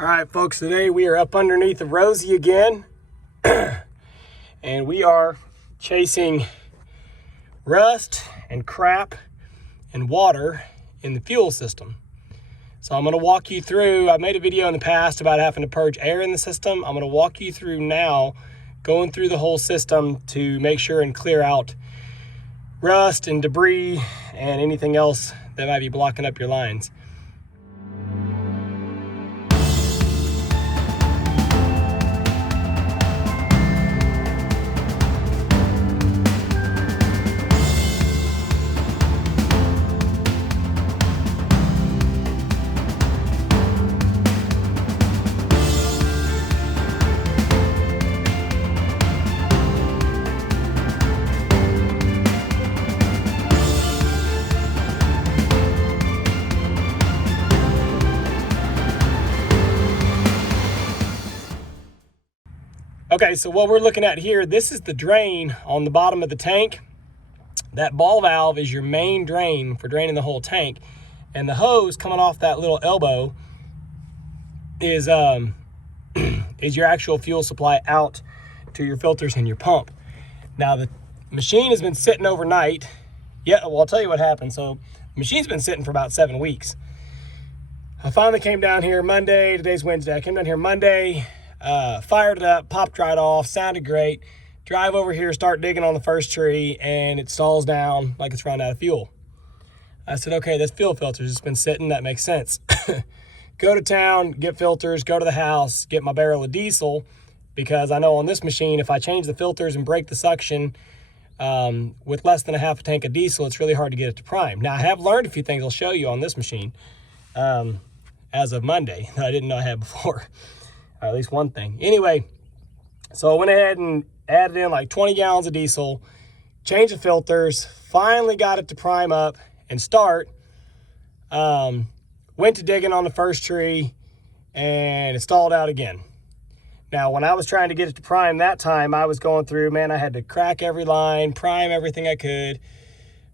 All right, folks, today we are up underneath the Rosey again, and we are chasing rust and crap and water in the fuel system. So I'm going to walk you through, I made a video in the past about having to purge air in the system. I'm going to walk you through now, going through the whole system to make sure and clear out rust and debris and anything else that might be blocking up your lines. Okay, so what we're looking at here, this is the drain on the bottom of the tank. That ball valve is your main drain for draining the whole tank. And the hose coming off that little elbow is your actual fuel supply out to your filters and your pump. Now the machine has been sitting overnight. Yeah, well, I'll tell you what happened. So the machine's been sitting for about 7 weeks. I finally came down here Monday, today's Wednesday. I came down here Monday, fired it up, popped right off, sounded great. Drive over here, start digging on the first tree, and it stalls down like it's run out of fuel. I said, okay, that's fuel filters. It's been sitting, that makes sense. Go to town, get filters, go to the house, get my barrel of diesel, because I know on this machine, if I change the filters and break the suction with less than a half a tank of diesel, it's really hard to get it to prime. Now, I have learned a few things I'll show you on this machine as of Monday that I didn't know I had before. Or at least one thing. Anyway, so I went ahead and added in like 20 gallons of diesel, changed the filters, finally got it to prime up and start. Went to digging on the first tree and it stalled out again. Now, when I was trying to get it to prime that time, I was going through, man, I had to crack every line, prime everything I could.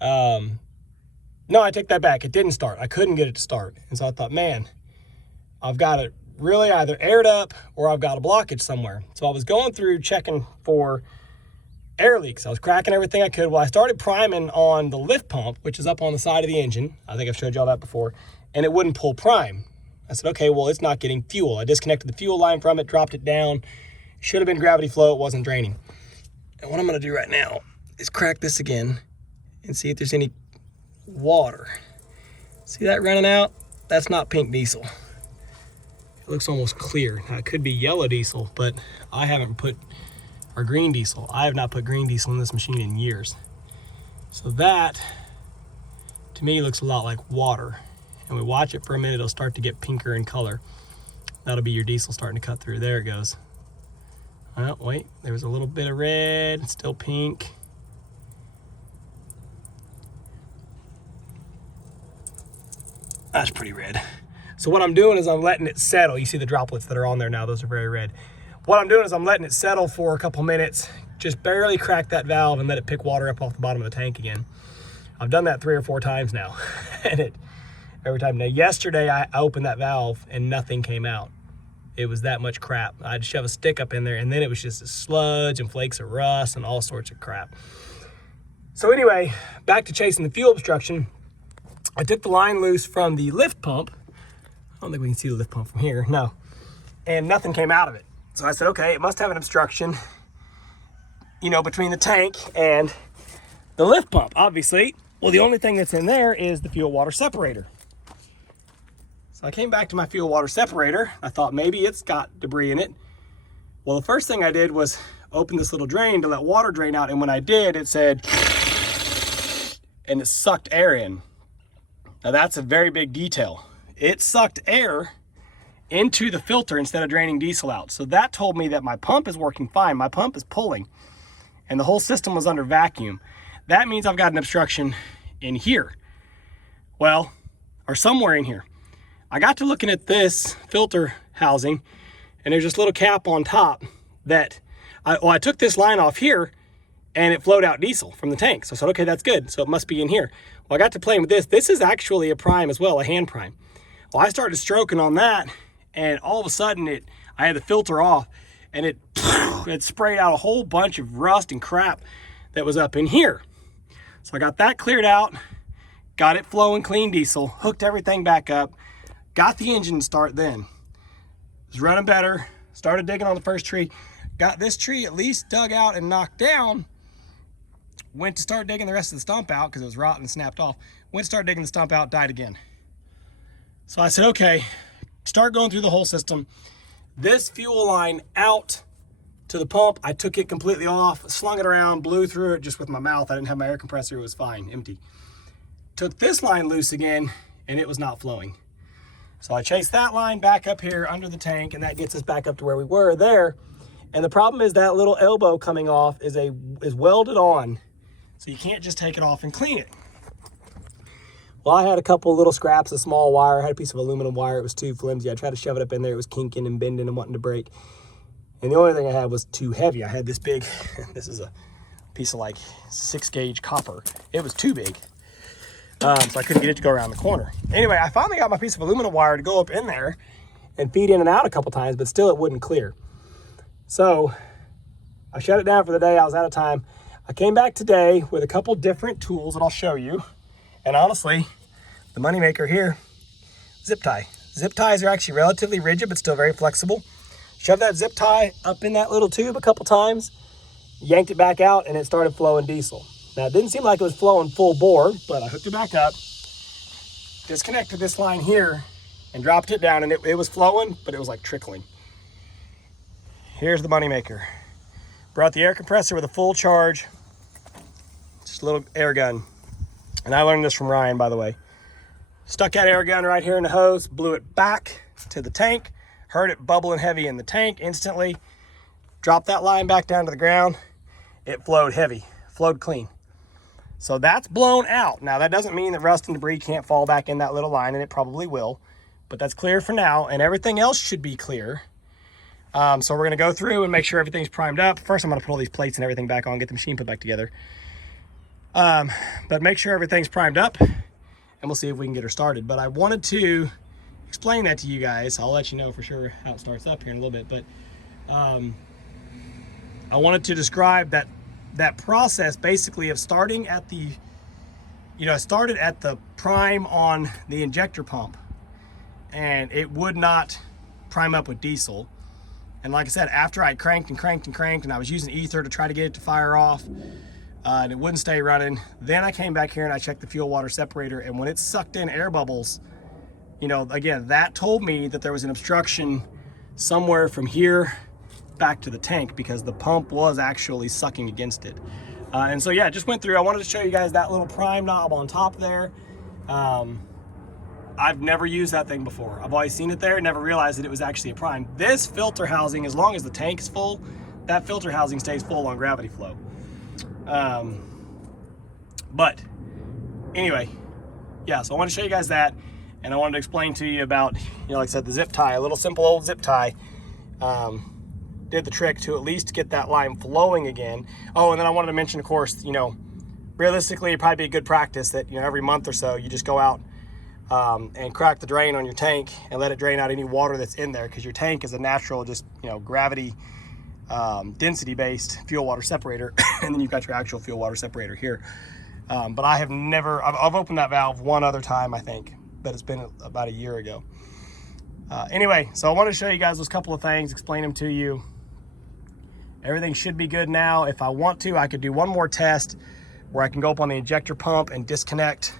No, I take that back. It didn't start. I couldn't get it to start. And so I thought, man, I've got it really either aired up or I've got a blockage somewhere. So I was going through checking for air leaks. I was cracking everything I could. Well, I started priming on the lift pump, which is up on the side of the engine. I think I've showed you all that before, and it wouldn't pull prime. I said, okay, well, it's not getting fuel. I disconnected the fuel line from it, dropped it down. Should have been gravity flow, it wasn't draining. And what I'm gonna do right now is crack this again and see if there's any water. See that running out? That's not pink diesel. Looks almost clear. Now, it could be yellow diesel, but I haven't put, or green diesel. I have not put green diesel in this machine in years. So that, to me, looks a lot like water. And we watch it for a minute, it'll start to get pinker in color. That'll be your diesel starting to cut through. There it goes. Oh, wait, there was a little bit of red, still pink. That's pretty red. So what I'm doing is I'm letting it settle. You see the droplets that are on there now, those are very red. What I'm doing is I'm letting it settle for a couple minutes, just barely crack that valve and let it pick water up off the bottom of the tank again. I've done that 3 or 4 times now, and every time. Now, yesterday I opened that valve and nothing came out. It was that much crap. I'd shove a stick up in there and then it was just a sludge and flakes of rust and all sorts of crap. So anyway, back to chasing the fuel obstruction. I took the line loose from the lift pump. I don't think we can see the lift pump from here, no. And nothing came out of it. So I said, okay, it must have an obstruction, you know, between the tank and the lift pump, obviously. Well, the only thing that's in there is the fuel water separator. So I came back to my fuel water separator. I thought maybe it's got debris in it. Well, the first thing I did was open this little drain to let water drain out. And when I did, it said, and it sucked air in. Now that's a very big detail. It sucked air into the filter instead of draining diesel out. So that told me that my pump is working fine. My pump is pulling and the whole system was under vacuum. That means I've got an obstruction in here. Well, or somewhere in here. I got to looking at this filter housing and there's this little cap on top that, I took this line off here and it flowed out diesel from the tank. So I said, okay, that's good. So it must be in here. Well, I got to playing with this. This is actually a prime as well, a hand prime. Well, I started stroking on that and all of a sudden I had the filter off, and it sprayed out a whole bunch of rust and crap that was up in here. So I got that cleared out, got it flowing clean diesel, hooked everything back up, got the engine to start then. It was running better, started digging on the first tree, got this tree at least dug out and knocked down, went to start digging the rest of the stump out because it was rotten and snapped off, went to start digging the stump out, died again. So I said, okay, start going through the whole system. This fuel line out to the pump, I took it completely off, slung it around, blew through it just with my mouth. I didn't have my air compressor, it was fine, empty. Took this line loose again, and it was not flowing. So I chased that line back up here under the tank, and that gets us back up to where we were there. And the problem is that little elbow coming off is welded on, so you can't just take it off and clean it. Well, I had a couple little scraps of small wire. I had a piece of aluminum wire. It was too flimsy. I tried to shove it up in there. It was kinking and bending and wanting to break. And the only thing I had was too heavy. I had this big, this is a piece of like 6-gauge copper. It was too big. So I couldn't get it to go around the corner. Anyway, I finally got my piece of aluminum wire to go up in there and feed in and out a couple times, but still it wouldn't clear. So I shut it down for the day. I was out of time. I came back today with a couple different tools that I'll show you. And honestly, the moneymaker here, zip tie. Zip ties are actually relatively rigid, but still very flexible. Shoved that zip tie up in that little tube a couple times, yanked it back out, and it started flowing diesel. Now, it didn't seem like it was flowing full bore, but I hooked it back up, disconnected this line here, and dropped it down, and it was flowing, but it was like trickling. Here's the moneymaker. Brought the air compressor with a full charge, just a little air gun. And I learned this from Ryan, by the way. Stuck that air gun right here in the hose, blew it back to the tank, heard it bubbling heavy in the tank instantly, dropped that line back down to the ground. It flowed heavy, flowed clean. So that's blown out. Now that doesn't mean that rust and debris can't fall back in that little line, and it probably will, but that's clear for now, and everything else should be clear. So we're gonna go through and make sure everything's primed up. First, I'm gonna put all these plates and everything back on, get the machine put back together. But make sure everything's primed up, and we'll see if we can get her started. But I wanted to explain that to you guys. I'll let you know for sure how it starts up here in a little bit, but I wanted to describe that process basically of starting at the, I started at the prime on the injector pump, and it would not prime up with diesel. And like I said, after I cranked and I was using ether to try to get it to fire off, and it wouldn't stay running. Then I came back here and I checked the fuel water separator, and when it sucked in air bubbles, again, that told me that there was an obstruction somewhere from here back to the tank, because the pump was actually sucking against it. And so yeah, just went through. I wanted to show you guys that little prime knob on top there. I've never used that thing before. I've always seen it there, never realized that it was actually a prime. This filter housing, as long as the tank is full, that filter housing stays full on gravity flow. But anyway, yeah, so I want to show you guys that, and I wanted to explain to you about, like I said, the zip tie, a little simple old zip tie, did the trick to at least get that line flowing again. Oh, and then I wanted to mention, of course, realistically, it'd probably be a good practice that, every month or so, you just go out, and crack the drain on your tank and let it drain out any water that's in there, because your tank is a natural, just, gravity, density based fuel water separator. And then you've got your actual fuel water separator here. But I have never, I've opened that valve one other time, I think, but it's been about a year ago. Anyway, so I want to show you guys those couple of things, explain them to you. Everything should be good now. If I want to, I could do one more test where I can go up on the injector pump and disconnect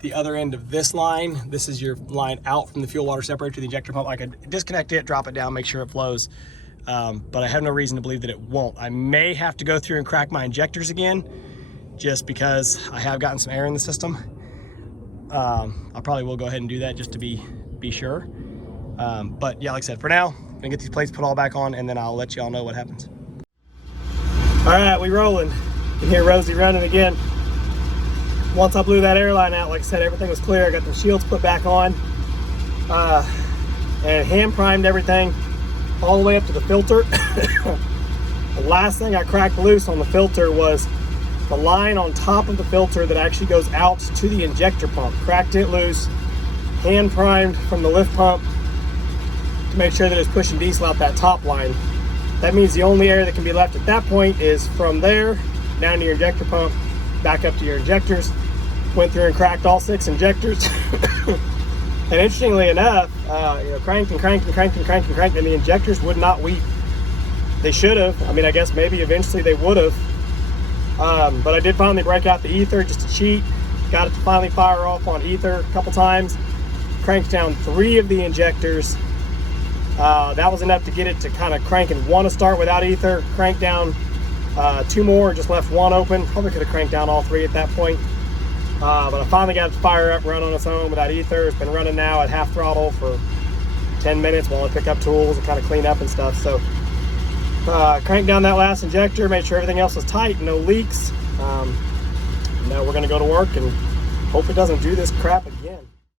the other end of this line. This is your line out from the fuel water separator to the injector pump. I could disconnect it, drop it down, make sure it flows. But I have no reason to believe that it won't. I may have to go through and crack my injectors again, just because I have gotten some air in the system. I probably will go ahead and do that just to be sure. But yeah, like I said, for now, I'm gonna get these plates put all back on, and then I'll let y'all know what happens. All right, we rolling. You can hear Rosey running again. Once I blew that air line out, like I said, everything was clear. I got the shields put back on, and hand primed everything all the way up to the filter. The last thing I cracked loose on the filter was the line on top of the filter that actually goes out to the injector pump. Cracked it loose, hand primed from the lift pump, make sure that it's pushing diesel out that top line. That means the only air that can be left at that point is from there down to your injector pump, back up to your injectors. Went through and cracked all 6 injectors. And interestingly enough, cranked and cranked and cranked and cranked and cranked, and the injectors would not weep. They should have. I mean, I guess maybe eventually they would have. But I did finally break out the ether just to cheat. Got it to finally fire off on ether a couple times. Cranked down 3 of the injectors. That was enough to get it to kind of crank and want to start without ether. Cranked down 2 more, just left 1 open. Probably could have cranked down all 3 at that point. But I finally got it to fire up, run on its own without ether. It's been running now at half throttle for 10 minutes while I pick up tools and kind of clean up and stuff. So cranked down that last injector, made sure everything else was tight, no leaks. Now we're going to go to work and hope it doesn't do this crap